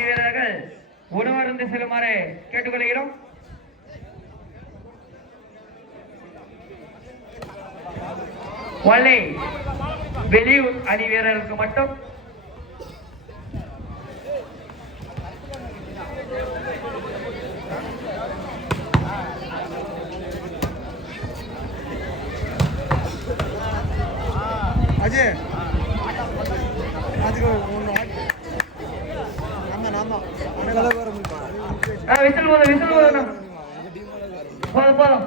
அணி வீரர்கள் உணவருந்து செல்லுமாறு கேட்டுக்கொள்கிறோம். வல்லை வெளியூர் அணி வீரர்களுக்கு மட்டும் அஜய் விசில் போதும் போதும்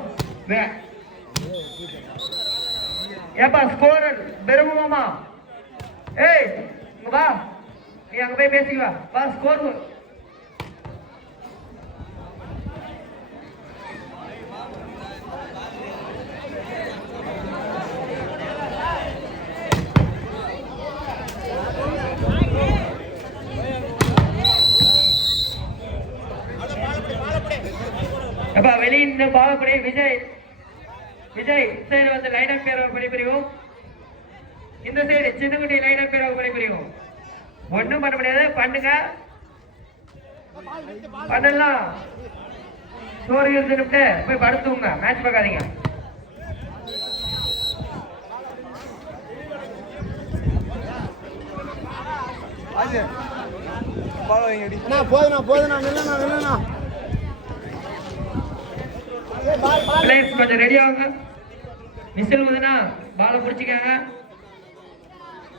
ஏப்பா ஸ்கோரர் பெருமாமா ஏய் இங்க வா நீ அங்க போய் பேசிக்க வா ஸ்கோர் அப்பா வெளியிருந்து பாவப்படி விஜய் சைடு வந்து லைன் அப் பேரவை பணிபுரியும். இந்த சைடு சின்னக்குட்டி லைன் அப் பேரவை பணிபுரியும். ஒன்றும் பண்ண முடியாது, பண்ணுங்க பண்ணலாம். சோறு இருந்துட்டு போய் படுத்துங்க, மேட்ச் பார்க்காதீங்க. போதுண்ணா இல்லைண்ணா பிளேயர்ஸ் கொஞ்சம் ரெடி ஆகுங்க. விசில் ஊதுனா பாலை பிடிச்சிக்காங்க.